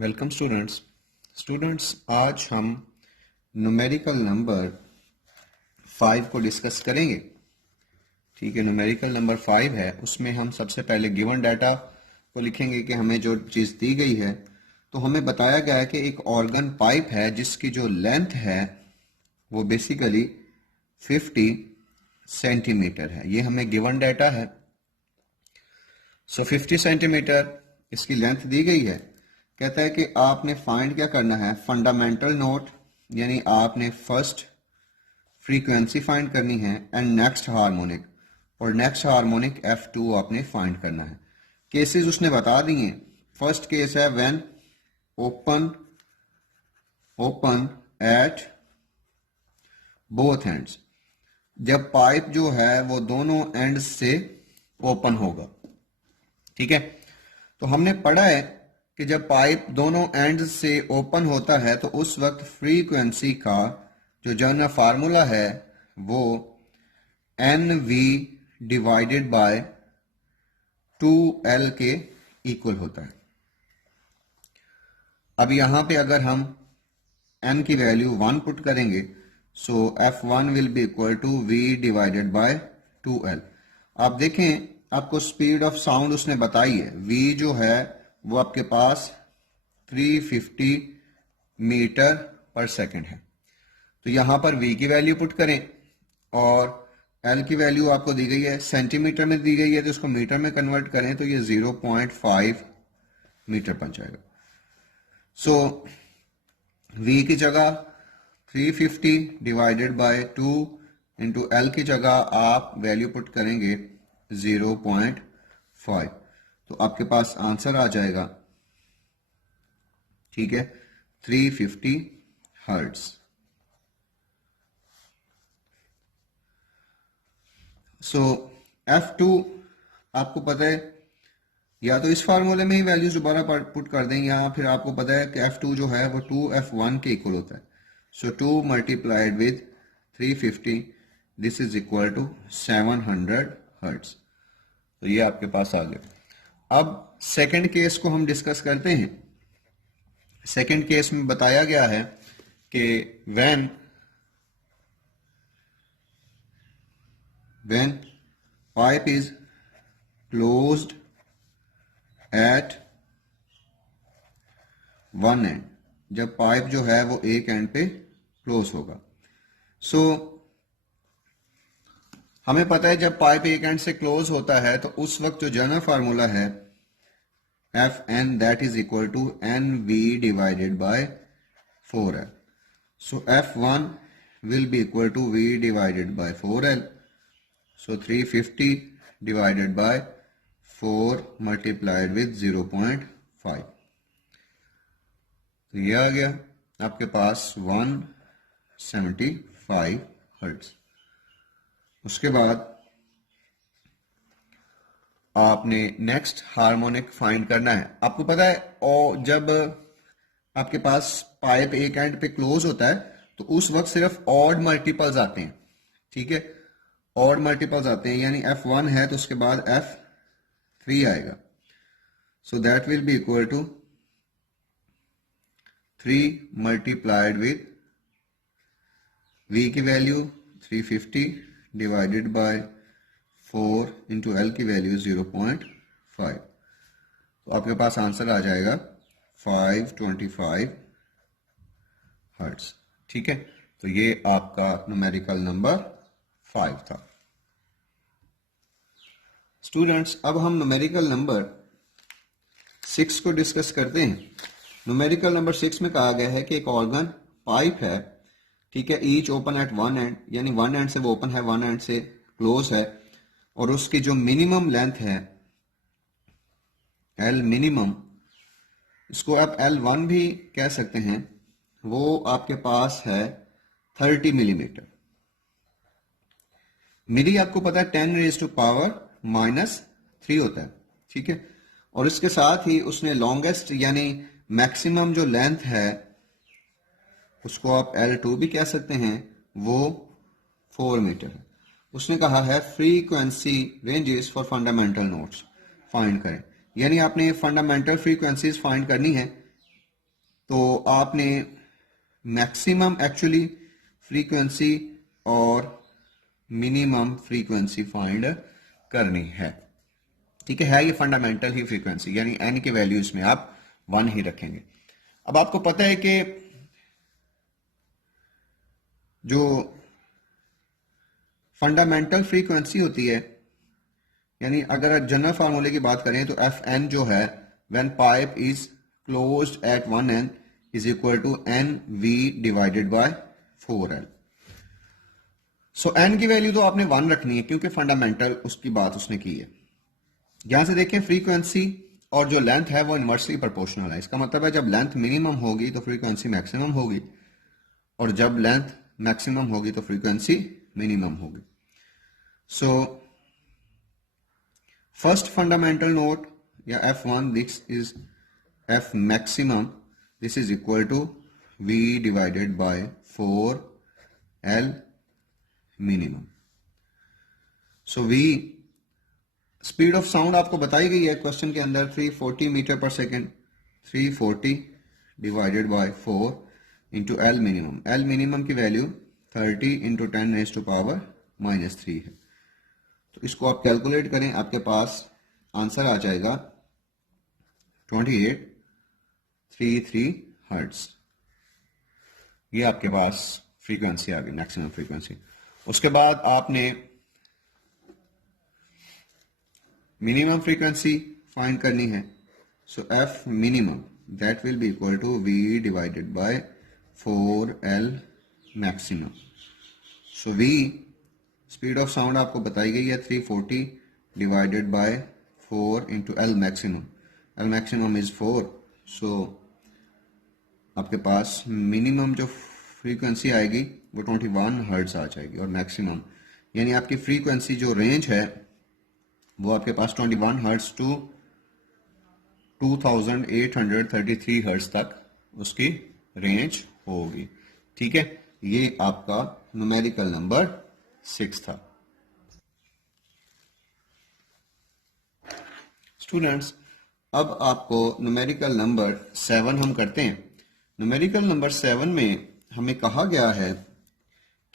Welcome students आज हम numerical number 5 को डिस्कस करेंगे। ठीक है, न्यूमेरिकल नंबर 5 है, उसमें हम सबसे पहले गिवन डाटा को लिखेंगे कि हमें जो चीज़ दी गई है। तो हमें बताया गया है कि एक ऑर्गन पाइप है जिसकी जो लेंथ है वो बेसिकली 50 सेंटीमीटर है। ये हमें गिवन डाटा है। सो 50 सेंटीमीटर इसकी लेंथ दी गई है। कहता है कि आपने फाइंड क्या करना है, फंडामेंटल नोट, यानी आपने फर्स्ट फ्रीक्वेंसी फाइंड करनी है एंड नेक्स्ट हार्मोनिक, और नेक्स्ट हार्मोनिक F2 आपने फाइंड करना है। केसेस उसने बता दिए। फर्स्ट केस है when open at both ends, जब पाइप जो है वो दोनों एंड्स से ओपन होगा। ठीक है, तो हमने पढ़ा है कि जब पाइप दोनों एंड्स से ओपन होता है तो उस वक्त फ्रीक्वेंसी का जो जनरल फार्मूला है वो NV डिवाइडेड बाय 2L के इक्वल होता है। अब यहां पे अगर हम n की वैल्यू 1 पुट करेंगे so F1 will be equal to V divided by 2L। आप देखें, आपको स्पीड ऑफ साउंड उसने बताई है। V जो है वो आपके पास 350 मीटर पर सेकंड है। तो यहां पर V की वैल्यू पुट करें और L की वैल्यू आपको दी गई है, सेंटीमीटर में दी गई है, तो इसको मीटर में कन्वर्ट करें तो ये 0.5 मीटर बन जाएगा। सो V की जगह 350 डिवाइडेड बाय 2 इंटू L की जगह आप वैल्यू पुट करेंगे 0.5, तो आपके पास आंसर आ जाएगा। ठीक है, 350 हर्ट्ज। सो F2 आपको पता है, या तो इस फार्मूले में ही वैल्यूज दोबारा पुट कर दें, या फिर आपको पता है कि F2 जो है वो 2F1 के इक्वल होता है। So 2 multiplied with 350, this is equal to 700 hertz. तो ये आपके पास आ गया। अब सेकंड केस को हम डिस्कस करते हैं। सेकंड केस में बताया गया है कि when pipe is closed at one and, जब पाइप जो है वो एक एंड पे क्लोज होगा। सो हमें पता है जब पाइप एक एंड से क्लोज होता है तो उस वक्त जो जनरल फार्मूला है Fn that is equal to NV divided by 4L. So F1 will be equal to V divided by 4L. So 350 divided by 4 multiplied with 0.5. तो ये आ गया आपके पास 175 हर्ट्ज। उसके बाद आपने नेक्स्ट हार्मोनिक फाइंड करना है। आपको पता है, और जब आपके पास पाइप एक एंड पे क्लोज होता है तो उस वक्त सिर्फ ऑड मल्टीपल्स आते हैं। ठीक है, ऑड मल्टीपल्स आते हैं, यानी F1 है तो उसके बाद F3 आएगा। So that will be equal to 3 multiplied with V की value 350 divided by 4 into L की वैल्यू 0.5, तो आपके पास आंसर आ जाएगा 525 हर्ट्ज। ठीक है, तो ये आपका न्यूमेरिकल नंबर 5 था। स्टूडेंट्स, अब हम न्यूमेरिकल नंबर 6 को डिस्कस करते हैं। न्यूमेरिकल नंबर 6 में कहा गया है कि एक ऑर्गन पाइप है। ठीक है, each open at one and, यानी वन एंड से वो ओपन है, वन एंड से क्लोज है, और उसकी जो मिनिमम लेंथ है L मिनिमम, इसको आप L1 भी कह सकते हैं, वो आपके पास है 30 मिलीमीटर। मिली आपको पता है 10⁻³ होता है। ठीक है, और इसके साथ ही उसने लॉन्गेस्ट यानी मैक्सिमम जो लेंथ है उसको आप L2 भी कह सकते हैं, वो 4 मीटर है। उसने कहा है frequency ranges for fundamental notes find करें, यानी आपने फंडामेंटल फ्रीक्वेंसीज फाइंड करनी है तो आपने मैक्सिमम एक्चुअली फ्रीक्वेंसी और मिनिमम फ्रीक्वेंसी फाइंड करनी है। ठीक है ये फंडामेंटल ही फ्रीक्वेंसी, यानी एन के वैल्यूज में आप 1 ही रखेंगे। अब आपको पता है कि जो फंडामेंटल फ्रीक्वेंसी होती है, यानी अगर जनरल फार्मूले की बात करें तो एफ एन जो है when pipe is closed at one end is equal to N V divided by 4L। So N की वैल्यू तो आपने 1 रखनी है क्योंकि फंडामेंटल उसकी बात उसने की है। यहां से देखें फ्रीक्वेंसी और जो लेंथ है वो इनवर्सली प्रोपोर्शनल है। इसका मतलब है जब लेंथ मिनिमम होगी तो फ्रीक्वेंसी मैक्सिमम होगी, और जब लेंथ मैक्सिमम होगी तो फ्रीक्वेंसी मिनिमम होगी। सो फर्स्ट फंडामेंटल नोट या F1, this is F maximum, this is equal to V divided by 4L minimum. So V speed of sound आपको बताई गई है क्वेश्चन के अंदर 340 metre per second, 340 divided by 4 into L minimum. L minimum की value 30 into 10 raise to power -3 है। तो इसको आप कैलकुलेट करें, आपके पास आंसर आ जाएगा 2833 हर्ट्ज। ये आपके पास फ्रीक्वेंसी आ गई, मैक्सिमम फ्रीक्वेंसी। उसके बाद आपने मिनिमम फ्रीक्वेंसी फाइंड करनी है। So F minimum that will be equal to V divided by 4L maximum. So V speed of sound आपको बताई गई है 340 divided by 4 into L maximum. L maximum is 4। So आपके पास मिनिमम जो frequency आएगी वो 21 हर्ट्ज आ जाएगी, और मैक्सिमम यानी आपकी फ्रीक्वेंसी जो रेंज है वो आपके पास 21 हर्ट्ज टू 2833 हर्ट्ज तक उसकी रेंज होगी। ठीक है, ये आपका न्यूमेरिकल नंबर 6 था। स्टूडेंट्स, अब आपको न्यूमेरिकल नंबर 7 हम करते हैं। न्यूमेरिकल नंबर 7 में हमें कहा गया है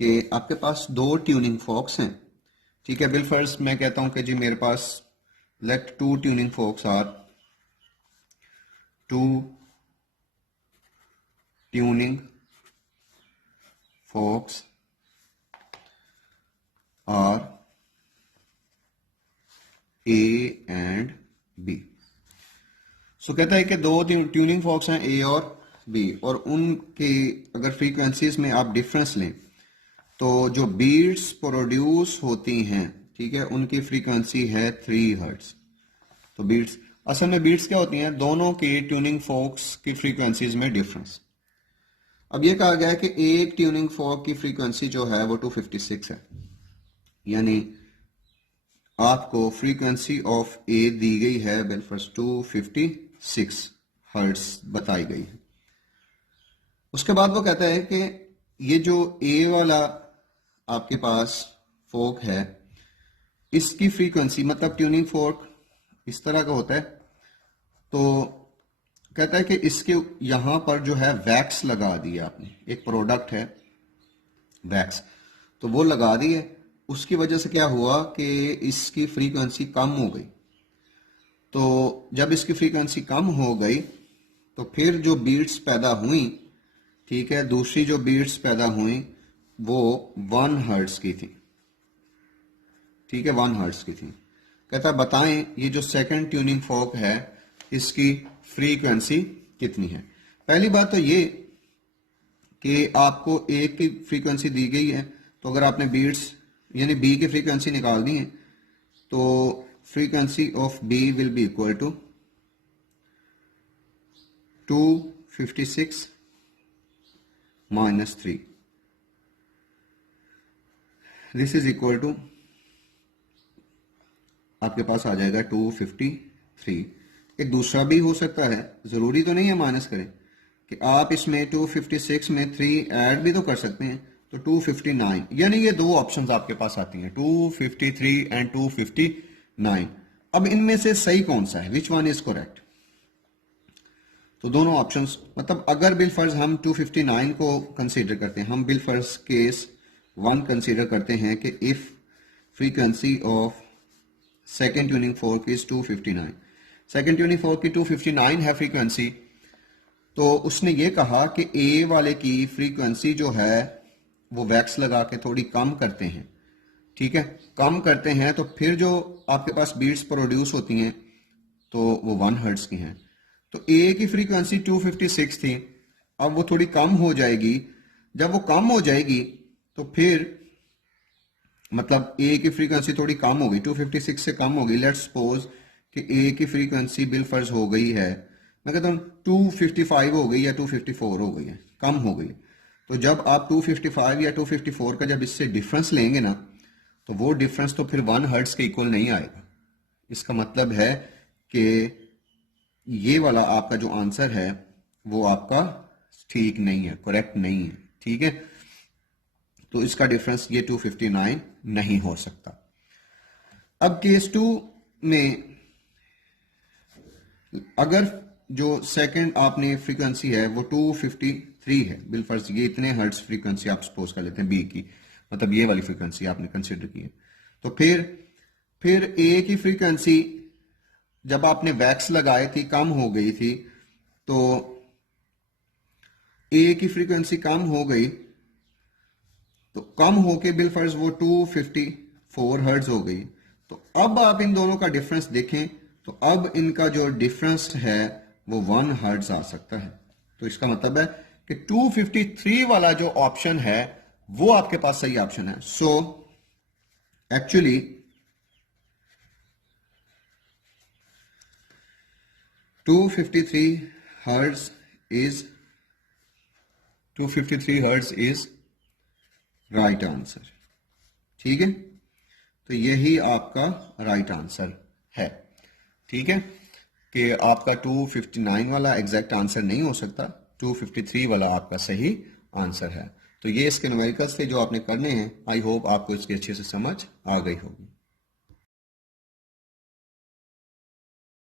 कि आपके पास 2 ट्यूनिंग फॉक्स हैं। ठीक है, बिल फर्स्ट मैं कहता हूं कि जी मेरे पास let 2 tuning forks are 2 tuning forks are A and B। So कहता है कि 2 ट्यूनिंग फॉक्स हैं A और B, और उनके अगर फ्रीक्वेंसीज में आप डिफरेंस लें तो जो बीट्स प्रोड्यूस होती हैं, ठीक है, उनकी फ्रीक्वेंसी है 3 हर्ट्ज। तो बीट्स असल में बीट्स क्या होती हैं, दोनों की ट्यूनिंग फॉक्स की फ्रीक्वेंसीज में डिफरेंस। अब यह कहा गया है कि एक ट्यूनिंग फॉक की फ्रीक्वेंसी जो है वो 256 है, यानी आपको फ्रीक्वेंसी ऑफ ए दी गई है बिलफर्स 256 हर्ट्ज बताई गई है। उसके बाद वो कहता है कि ये जो ए वाला आपके पास फोक है, इसकी फ्रीक्वेंसी मतलब ट्यूनिंग फोक इस तरह का होता है, तो कहता है कि इसके यहां पर जो है वैक्स लगा दिया आपने, एक प्रोडक्ट है वैक्स, तो वो लगा दी है। उसकी वजह से क्या हुआ कि इसकी फ्रीक्वेंसी कम हो गई। तो जब इसकी फ्रीक्वेंसी कम हो गई तो फिर जो बीट्स पैदा हुई, ठीक है, दूसरी जो बीट्स पैदा हुई वो 1 हर्ट्ज की थी। ठीक है, 1 हर्ट्ज की थी। कहता बताएं ये जो सेकंड ट्यूनिंग फॉक है इसकी फ्रीक्वेंसी कितनी है। पहली बात तो ये कि आपको ए की फ्रीक्वेंसी दी गई है, तो अगर आपने बीट्स यानी बी की फ्रीक्वेंसी निकालनी है तो frequency of B will be equal to 256 minus 3, this is equal to आपके पास आ जाएगा 253। एक दूसरा भी हो सकता है, जरूरी तो नहीं है माइनस करें, कि आप इसमें 256 में 3 ऐड भी तो कर सकते हैं, तो 259, यानी ये दो ऑप्शंस आपके पास आती हैं 253 एंड 259। अब इनमें से सही कौन सा है, विच वन इज करेक्ट? तो दोनों ऑप्शंस, मतलब अगर बिल फर्ज हम 259 को कंसीडर करते हैं, हम बिल फर्ज केस 1 कंसीडर करते हैं कि if frequency of second tuning fork is 259, second tuning fork की 259 है फ्रीक्वेंसी, तो उसने ये कहा कि ए वाले की फ्रीक्वेंसी जो है वो वैक्स लगा के थोड़ी कम करते हैं, ठीक है, कम करते हैं, तो फिर जो आपके पास बीट्स प्रोड्यूस होती हैं तो वो 1 हर्ट्ज की हैं। तो ए की फ्रीक्वेंसी 256 थी, अब वो थोड़ी कम हो जाएगी। जब वो कम हो जाएगी तो फिर मतलब ए की फ्रीक्वेंसी थोड़ी कम हो गई, 256 से कम हो गई। लेट्स सपोज कि ए की फ्रीक्वेंसी बिल फर्ज हो गई है, मैं कहता हूँ 255 हो गई या 254 हो गई है, कम हो गई। तो जब आप 255 या 254 का जब इससे डिफरेंस लेंगे ना, तो वो डिफरेंस तो फिर 1 हर्ट्ज के इक्वल नहीं आएगा। इसका मतलब है कि ये वाला आपका जो आंसर है वो आपका ठीक नहीं है, करेक्ट नहीं है, ठीक है। तो इसका डिफरेंस ये 259 नहीं हो सकता। अब केस 2 में अगर जो सेकंड आपने फ्रीक्वेंसी है वो 253 है, बिलफर्ज ये इतने हर्ट्ज फ्रीक्वेंसी आप सपोज कर लेते हैं बी की, मतलब ये वाली फ्रीक्वेंसी आपने कंसिडर की है, तो फिर ए की फ्रीक्वेंसी जब आपने वैक्स लगाए थी कम हो गई थी, तो ए की फ्रीक्वेंसी कम हो गई, तो कम होके बिलफर्ज वो 254 हर्ट्ज हो गई। तो अब आप इन दोनों का डिफरेंस देखें तो अब इनका जो डिफरेंस है वो 1 हर्ट्ज आ सकता है। तो इसका मतलब है कि 253 वाला जो ऑप्शन है वो आपके पास सही ऑप्शन है। So actually hertz is 253 hertz is right answer, ठीक है। तो यही आपका राइट आंसर है, ठीक है, कि आपका 259 वाला एग्जैक्ट आंसर नहीं हो सकता, 253 वाला आपका सही आंसर है। तो ये इसके न्यूमेरिकल्स थे जो आपने करने हैं। आई होप आपको इसकी अच्छे से समझ आ गई होगी।